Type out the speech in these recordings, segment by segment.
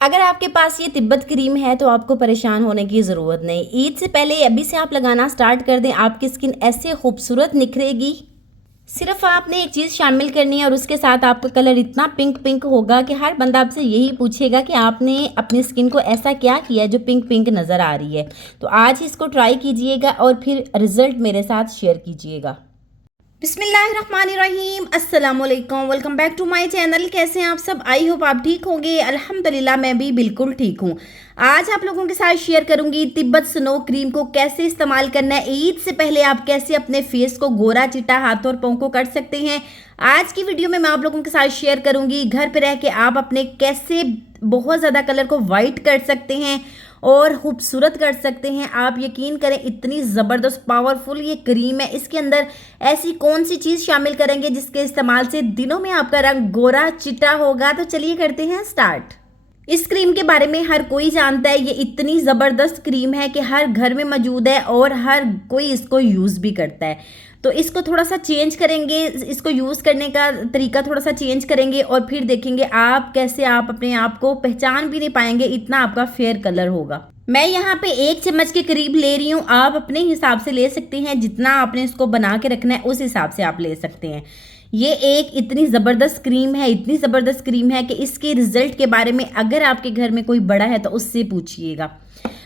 अगर आपके पास ये तिब्बत क्रीम है तो आपको परेशान होने की ज़रूरत नहीं। ईद से पहले अभी से आप लगाना स्टार्ट कर दें, आपकी स्किन ऐसे खूबसूरत निखरेगी। सिर्फ आपने एक चीज़ शामिल करनी है और उसके साथ आपका कलर इतना पिंक पिंक होगा कि हर बंदा आपसे यही पूछेगा कि आपने अपनी स्किन को ऐसा क्या किया है जो पिंक पिंक नज़र आ रही है। तो आज इसको ट्राई कीजिएगा और फिर रिज़ल्ट मेरे साथ शेयर कीजिएगा। बिस्मिल्लाहिर्रहमानिर्रहीम, अस्सलाम वालेकुम, welcome back to my channel. कैसे हैं आप सब? आई होप आप ठीक होंगे। अल्हम्दुलिल्लाह मैं भी बिल्कुल ठीक हूँ। आज आप लोगों के साथ शेयर करूंगी तिब्बत स्नो क्रीम को कैसे इस्तेमाल करना है। ईद से पहले आप कैसे अपने फेस को गोरा चिट्टा, हाथों और पाँव को कर सकते हैं। आज की वीडियो में मैं आप लोगों के साथ शेयर करूंगी घर पे रह के आप अपने कैसे बहुत ज़्यादा कलर को वाइट कर सकते हैं और खूबसूरत कर सकते हैं। आप यकीन करें, इतनी ज़बरदस्त पावरफुल ये क्रीम है। इसके अंदर ऐसी कौन सी चीज़ शामिल करेंगे जिसके इस्तेमाल से दिनों में आपका रंग गोरा चिट्टा होगा। तो चलिए करते हैं स्टार्ट। इस क्रीम के बारे में हर कोई जानता है। ये इतनी ज़बरदस्त क्रीम है कि हर घर में मौजूद है और हर कोई इसको यूज़ भी करता है। तो इसको थोड़ा सा चेंज करेंगे, इसको यूज़ करने का तरीका थोड़ा सा चेंज करेंगे और फिर देखेंगे आप कैसे आप अपने आप को पहचान भी नहीं पाएंगे, इतना आपका फेयर कलर होगा। मैं यहाँ पे 1 चम्मच के करीब ले रही हूँ। आप अपने हिसाब से ले सकते हैं, जितना आपने इसको बना के रखना है उस हिसाब से आप ले सकते हैं। ये एक इतनी ज़बरदस्त क्रीम है, इतनी ज़बरदस्त क्रीम है कि इसके रिजल्ट के बारे में अगर आपके घर में कोई बड़ा है तो उससे पूछिएगा।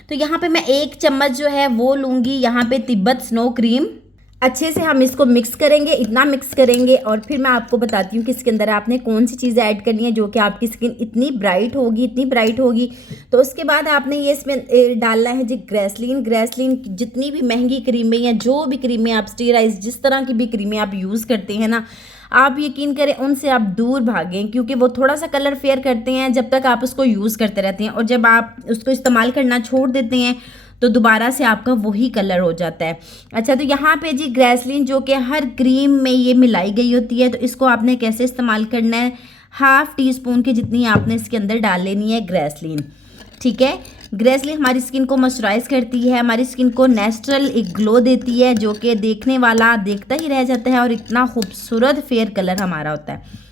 तो यहाँ पे मैं 1 चम्मच जो है वो लूँगी यहाँ पे तिब्बत स्नो क्रीम। अच्छे से हम इसको मिक्स करेंगे, इतना मिक्स करेंगे और फिर मैं आपको बताती हूँ कि इसके अंदर आपने कौन सी चीज़ें ऐड करनी है जो कि आपकी स्किन इतनी ब्राइट होगी, इतनी ब्राइट होगी। तो उसके बाद आपने ये इसमें डालना है जी ग्रेसलीन। जितनी भी महंगी क्रीमें या जो भी क्रीमें आप स्टेराइज जिस तरह की भी क्रीमें आप यूज़ करते हैं ना, आप यकीन करें उनसे आप दूर भागें, क्योंकि वो थोड़ा सा कलर फेयर करते हैं जब तक आप उसको यूज़ करते रहते हैं और जब आप उसको इस्तेमाल करना छोड़ देते हैं तो दोबारा से आपका वही कलर हो जाता है। अच्छा, तो यहाँ पे जी ग्रेसलीन जो कि हर क्रीम में ये मिलाई गई होती है, तो इसको आपने कैसे इस्तेमाल करना है, 1/2 टीस्पून के जितनी आपने इसके अंदर डाल लेनी है ग्रेसलीन। ठीक है, ग्रेसलीन हमारी स्किन को मॉइस्चराइज करती है, हमारी स्किन को नेचुरल एक ग्लो देती है जो कि देखने वाला देखता ही रह जाता है और इतना खूबसूरत फेयर कलर हमारा होता है।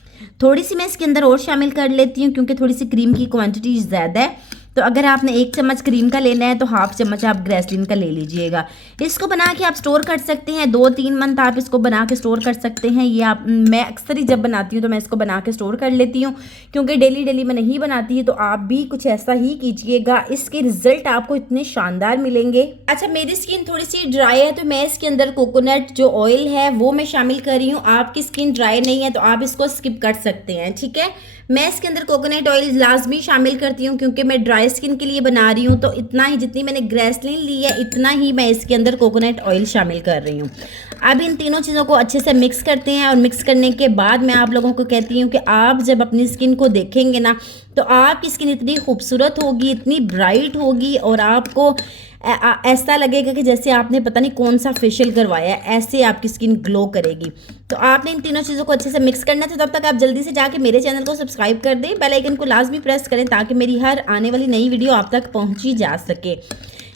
थोड़ी सी मैं इसके अंदर और शामिल कर लेती हूँ क्योंकि थोड़ी सी क्रीम की क्वांटिटी ज़्यादा है। तो अगर आपने 1 चम्मच क्रीम का लेना है तो 1/2 चम्मच आप ग्रेसलीन का ले लीजिएगा। इसको बना के आप स्टोर कर सकते हैं, 2-3 मंथ आप इसको बना के स्टोर कर सकते हैं। ये आप मैं अक्सर ही जब बनाती हूँ तो मैं इसको बना के स्टोर कर लेती हूँ क्योंकि डेली मैं नहीं बनाती है। तो आप भी कुछ ऐसा ही कीजिएगा, इसके रिजल्ट आपको इतने शानदार मिलेंगे। अच्छा, मेरी स्किन थोड़ी सी ड्राई है तो मैं इसके अंदर कोकोनट जो ऑयल है वो मैं शामिल कर रही हूँ। आपकी स्किन ड्राई नहीं है तो आप इसको स्किप कर सकते हैं। ठीक है, मैं इसके अंदर कोकोनट ऑयल लाजमी शामिल करती हूँ क्योंकि मैं ड्राई स्किन के लिए बना रही हूँ। तो इतना ही, जितनी मैंने ग्रेसलीन ली है इतना ही मैं इसके अंदर कोकोनट ऑयल शामिल कर रही हूँ। अब इन तीनों चीज़ों को अच्छे से मिक्स करते हैं और मिक्स करने के बाद मैं आप लोगों को कहती हूँ कि आप जब अपनी स्किन को देखेंगे ना तो आपकी स्किन इतनी खूबसूरत होगी, इतनी ब्राइट होगी और आपको ऐसा लगेगा कि जैसे आपने पता नहीं कौन सा फेशियल करवाया है, ऐसे आपकी स्किन ग्लो करेगी। तो आपने इन तीनों चीज़ों को अच्छे से मिक्स करना था। तब तक आप जल्दी से जाके मेरे चैनल को सब्सक्राइब कर दें, बेल आइकन को लाजमी प्रेस करें ताकि मेरी हर आने वाली नई वीडियो आप तक पहुंची जा सके।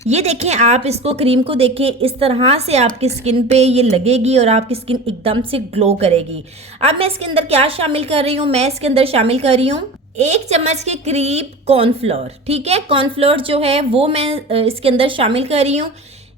ये देखें, आप इसको क्रीम को देखें, इस तरह से आपकी स्किन पे ये लगेगी और आपकी स्किन एकदम से ग्लो करेगी। अब मैं इसके अंदर क्या शामिल कर रही हूँ, मैं इसके अंदर शामिल कर रही हूँ 1 चम्मच के करीब कॉर्नफ्लोर। ठीक है, कॉर्नफ्लोर जो है वो मैं इसके अंदर शामिल कर रही हूँ।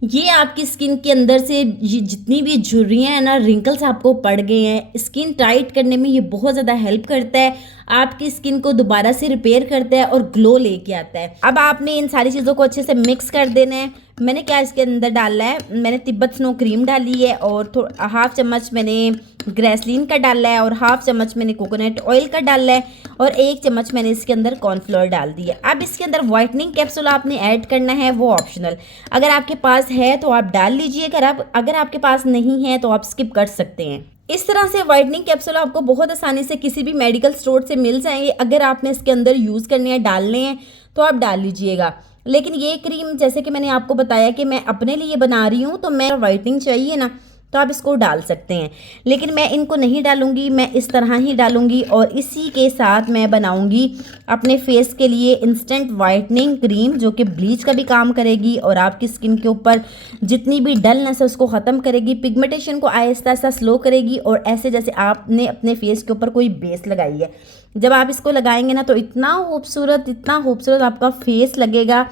ये आपकी स्किन के अंदर से जितनी भी झुर्रियाँ हैं ना, रिंकल्स आपको पड़ गए हैं, स्किन टाइट करने में ये बहुत ज़्यादा हेल्प करता है, आपकी स्किन को दोबारा से रिपेयर करता है और ग्लो लेके आता है। अब आपने इन सारी चीज़ों को अच्छे से मिक्स कर देना है। मैंने क्या इसके अंदर डाला है, मैंने तिब्बत स्नो क्रीम डाली है और 1/2 चम्मच मैंने ग्रेसलीन का डाला है और 1/2 चम्मच मैंने कोकोनट ऑयल का डाला है और 1 चम्मच मैंने इसके अंदर कॉर्नफ्लोर डाल दी है। अब इसके अंदर वाइटनिंग कैप्सूल आपने ऐड करना है, वो ऑप्शनल। अगर आपके पास है तो आप डाल लीजिए, अगर आपके पास नहीं है तो आप स्किप कर सकते हैं। इस तरह से वाइटनिंग कैप्सूल आपको बहुत आसानी से किसी भी मेडिकल स्टोर से मिल जाएंगे। अगर आपने इसके अंदर यूज़ करने हैं, डालने हैं तो आप डाल लीजिएगा। लेकिन ये क्रीम जैसे कि मैंने आपको बताया कि मैं अपने लिए बना रही हूँ तो मैं वाइटनिंग चाहिए ना, तो आप इसको डाल सकते हैं। लेकिन मैं इनको नहीं डालूंगी, मैं इस तरह ही डालूंगी और इसी के साथ मैं बनाऊंगी अपने फेस के लिए इंस्टेंट वाइटनिंग क्रीम जो कि ब्लीच का भी काम करेगी और आपकी स्किन के ऊपर जितनी भी डलनेस है उसको ख़त्म करेगी, पिगमेंटेशन को आहिस्ता आहिस्ता स्लो करेगी और ऐसे जैसे आपने अपने फेस के ऊपर कोई बेस लगाई है जब आप इसको लगाएंगे ना तो इतना खूबसूरत आपका फेस लगेगा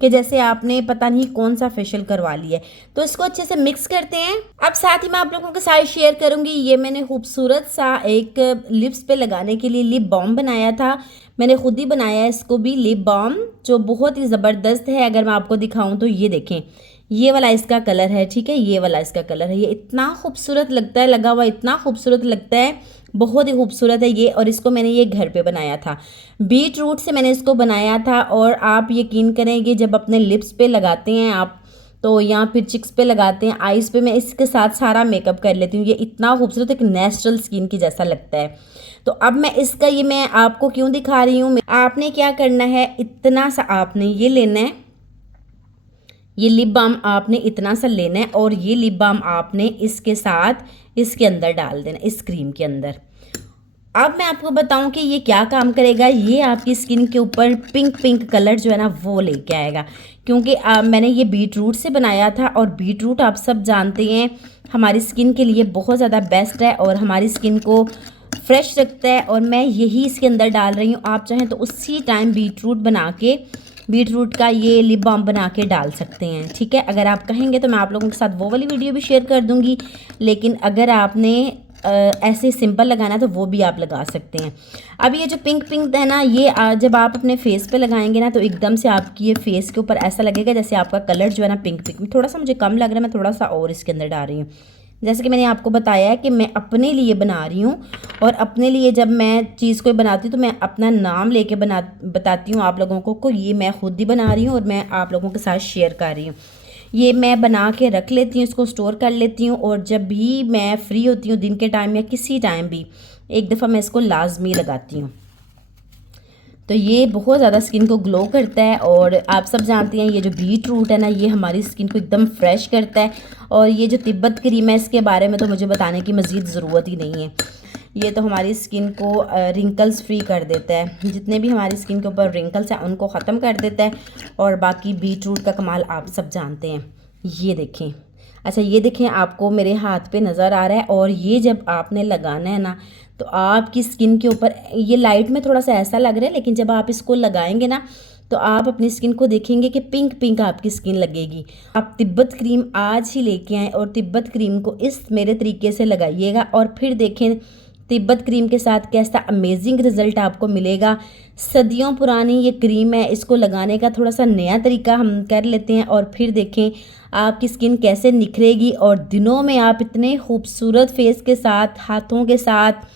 कि जैसे आपने पता नहीं कौन सा फेशियल करवा लिया है। तो इसको अच्छे से मिक्स करते हैं। अब साथ ही मैं आप लोगों के साथ शेयर करूंगी, ये मैंने खूबसूरत सा एक लिप्स पे लगाने के लिए लिप बाम बनाया था। मैंने खुद ही बनाया है इसको भी, लिप बाम जो बहुत ही ज़बरदस्त है। अगर मैं आपको दिखाऊं तो ये देखें, ये वाला इसका कलर है, ठीक है, ये वाला इसका कलर है। ये इतना खूबसूरत लगता है लगा हुआ, इतना खूबसूरत लगता है, बहुत ही खूबसूरत है ये। और इसको मैंने ये घर पे बनाया था, बीट रूट से मैंने इसको बनाया था। और आप यकीन करेंगे जब अपने लिप्स पे लगाते हैं आप तो या फिर चिक्स पे लगाते हैं, आइज़ पे, मैं इसके साथ सारा मेकअप कर लेती हूँ। ये इतना खूबसूरत एक नेचुरल स्किन की जैसा लगता है। तो अब मैं इसका ये मैं आपको क्यों दिखा रही हूँ, आपने क्या करना है, इतना सा आपने ये लेना है, ये लिप बाम आपने इतना सा लेना है और ये लिप बाम आपने इसके साथ इसके अंदर डाल देना, इस क्रीम के अंदर। अब मैं आपको बताऊं कि ये क्या काम करेगा, ये आपकी स्किन के ऊपर पिंक पिंक कलर जो है ना वो लेके आएगा। क्योंकि मैंने ये बीट रूट से बनाया था और बीट रूट आप सब जानते हैं हमारी स्किन के लिए बहुत ज़्यादा बेस्ट है और हमारी स्किन को फ्रेश रखता है। और मैं यही इसके अंदर डाल रही हूँ। आप चाहें तो उसी टाइम बीट रूट का ये लिप बाम बना के डाल सकते हैं, ठीक है। अगर आप कहेंगे तो मैं आप लोगों के साथ वो वाली वीडियो भी शेयर कर दूंगी, लेकिन अगर आपने ऐसे सिंपल लगाना है तो वो भी आप लगा सकते हैं। अब ये जो पिंक पिंक है ना, ये जब आप अपने फेस पे लगाएंगे ना तो एकदम से आपकी ये फेस के ऊपर ऐसा लगेगा जैसे आपका कलर जो है ना पिंक पिंक, थोड़ा सा मुझे कम लग रहा है, मैं थोड़ा सा और इसके अंदर डाल रही हूँ। जैसे कि मैंने आपको बताया है कि मैं अपने लिए बना रही हूँ और अपने लिए जब मैं चीज़ कोई बनाती हूँ तो मैं अपना नाम लेके बताती हूँ आप लोगों को ये मैं खुद ही बना रही हूँ और मैं आप लोगों के साथ शेयर कर रही हूँ। ये मैं बना के रख लेती हूँ, इसको स्टोर कर लेती हूँ और जब भी मैं फ्री होती हूँ दिन के टाइम या किसी टाइम भी एक दफ़ा मैं इसको लाजमी लगाती हूँ। तो ये बहुत ज़्यादा स्किन को ग्लो करता है और आप सब जानते हैं ये जो बीट रूट है ना ये हमारी स्किन को एकदम फ्रेश करता है। और ये जो तिब्बत क्रीम है इसके बारे में तो मुझे बताने की मज़ीद ज़रूरत ही नहीं है। ये तो हमारी स्किन को रिंकल्स फ्री कर देता है, जितने भी हमारी स्किन के ऊपर रिंकल्स हैं उनको ख़त्म कर देता है। और बाकी बीट रूट का कमाल आप सब जानते हैं। ये देखें, अच्छा ये देखें, आपको मेरे हाथ पे नज़र आ रहा है। और ये जब आपने लगाना है ना तो आपकी स्किन के ऊपर ये लाइट में थोड़ा सा ऐसा लग रहा है, लेकिन जब आप इसको लगाएंगे ना तो आप अपनी स्किन को देखेंगे कि पिंक पिंक आपकी स्किन लगेगी। आप तिब्बत क्रीम आज ही लेके आएँ और तिब्बत क्रीम को इस मेरे तरीके से लगाइएगा और फिर देखें तिब्बत क्रीम के साथ कैसा अमेजिंग रिज़ल्ट आपको मिलेगा। सदियों पुरानी ये क्रीम है, इसको लगाने का थोड़ा सा नया तरीका हम कर लेते हैं और फिर देखें आपकी स्किन कैसे निखरेगी और दिनों में आप इतने खूबसूरत फेस के साथ, हाथों के साथ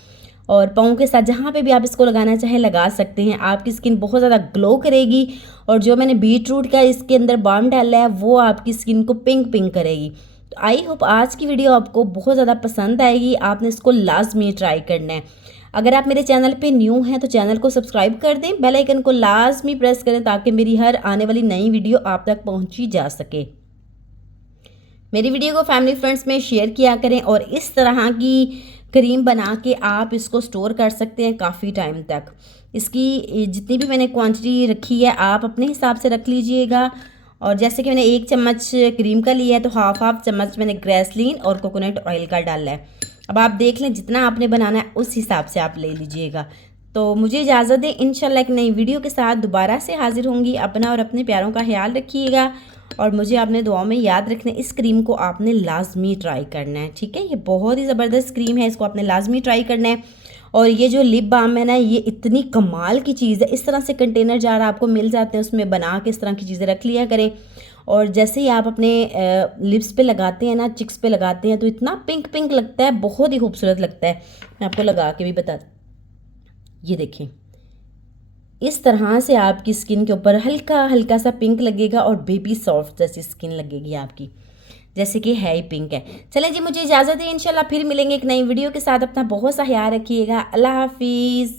और पाँव के साथ जहाँ पे भी आप इसको लगाना चाहें लगा सकते हैं। आपकी स्किन बहुत ज़्यादा ग्लो करेगी और जो मैंने बीट रूट का इसके अंदर बाम डाला है वो आपकी स्किन को पिंक पिंक करेगी। तो आई होप आज की वीडियो आपको बहुत ज़्यादा पसंद आएगी, आपने इसको लाजमी ट्राई करना है। अगर आप मेरे चैनल पे न्यू हैं तो चैनल को सब्सक्राइब कर दें, बेल आइकन को लाजमी प्रेस करें ताकि मेरी हर आने वाली नई वीडियो आप तक पहुँची जा सके। मेरी वीडियो को फैमिली फ्रेंड्स में शेयर किया करें और इस तरह की क्रीम बना के आप इसको स्टोर कर सकते हैं काफ़ी टाइम तक। इसकी जितनी भी मैंने क्वांटिटी रखी है आप अपने हिसाब से रख लीजिएगा। और जैसे कि मैंने 1 चम्मच क्रीम का लिया है तो हाफ चम्मच मैंने ग्रेसलीन और कोकोनट ऑयल का डाला है। अब आप देख लें जितना आपने बनाना है उस हिसाब से आप ले लीजिएगा। तो मुझे इजाज़त दें, इंशाल्लाह एक नई वीडियो के साथ दोबारा से हाजिर होंगी। अपना और अपने प्यारों का ख्याल रखिएगा और मुझे आपने दुआओं में याद रखना है। इस क्रीम को आपने लाजमी ट्राई करना है, ठीक है। ये बहुत ही ज़बरदस्त क्रीम है, इसको आपने लाजमी ट्राई करना है। और ये जो लिप बाम है ना ये इतनी कमाल की चीज़ है। इस तरह से कंटेनर जार आपको मिल जाते हैं, उसमें बना के इस तरह की चीज़ें रख लिया करें। और जैसे ही आप अपने लिप्स पे लगाते हैं ना, चिक्स पे लगाते हैं तो इतना पिंक पिंक लगता है, बहुत ही खूबसूरत लगता है। मैं आपको लगा के भी बता, ये देखें इस तरह से आपकी स्किन के ऊपर हल्का हल्का सा पिंक लगेगा और बेबी सॉफ्ट जैसी स्किन लगेगी आपकी, जैसे कि है ही पिंक है। चलें जी, मुझे इजाज़त है, इंशाल्लाह फिर मिलेंगे एक नई वीडियो के साथ। अपना बहुत सा ख्याल रखिएगा। अल्लाह हाफिज़।